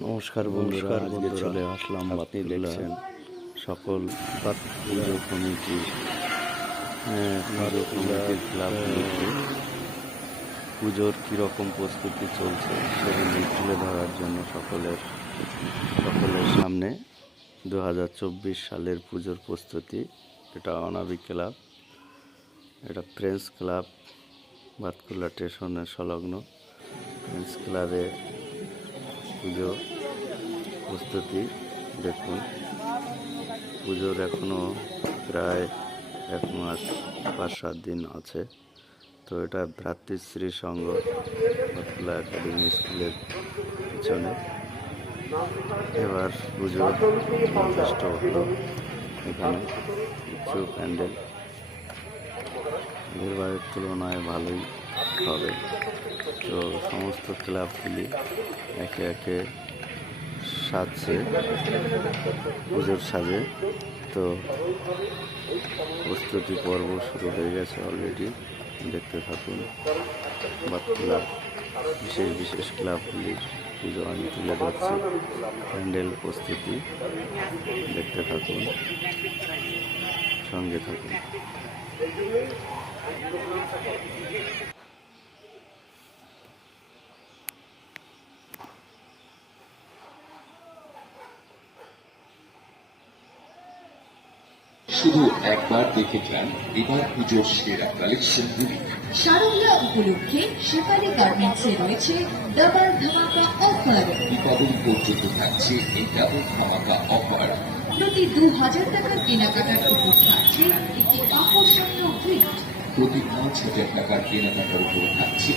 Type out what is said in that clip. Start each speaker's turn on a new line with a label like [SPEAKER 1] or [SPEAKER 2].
[SPEAKER 1] নমস্কার বন্ধুরা আজকে চলে আসলাম আপনি দেখছেন সকল পুজো কমিটি হ্যাঁ, পুজো কমিটির ক্লাবগুলিতে পুজোর কীরকম প্রস্তুতি চলছে সেগুলি তুলে ধরার জন্য সকলের সকলের সামনে দু হাজার চব্বিশ সালের পুজোর প্রস্তুতি। এটা অনাবিক ক্লাব এটা ফ্রেন্ডস ক্লাব বাতকুল্লা স্টেশনের সংলগ্ন। ফ্রেন্ডস ক্লাবে পুজো প্রস্তুতি দেখুন। পুজোর এখনও প্রায় এক মাস, পাঁচ সাত দিন আছে। তো এটা ভ্রাতৃশ্রী সংঘ বাতকুলা একাডেমি স্কুলের পিছনে। এবার পুজো যথেষ্ট হলো এখানে, কিছু প্যান্ডেল। আগেরবারের তুলনায় ভালোই হবে তো সমস্ত ক্লাবগুলি একে একে সাজছে, পুজোর সাজে। তো প্রস্তুতি পর্ব শুরু হয়ে গেছে অলরেডি দেখতে থাকুন। বা ক্লাব, বিশেষ বিশেষ ক্লাবগুলির পুজো আমি তুলে ধরছি। প্যান্ডেল প্রস্তুতি, দেখতে থাকুন। সঙ্গে থাকুন।
[SPEAKER 2] শুধু একবার দেখে যান এবার পুজোর সেরা কালেকশনগুলি
[SPEAKER 3] শারদীয়া উপলক্ষে গার্মেন্টসে রয়েছে ডাবল ধামাকা অফার।
[SPEAKER 2] দীপাবলি পর্যন্ত থাকছে এই ডাবল ধামাকা অফার
[SPEAKER 3] প্রতি দু হাজার টাকার কেনাকাটার উপর থাকছে একটি আকর্ষণীয় গিফট
[SPEAKER 2] প্রতি পাঁচ হাজার টাকার কেনাকাটার উপর থাকছে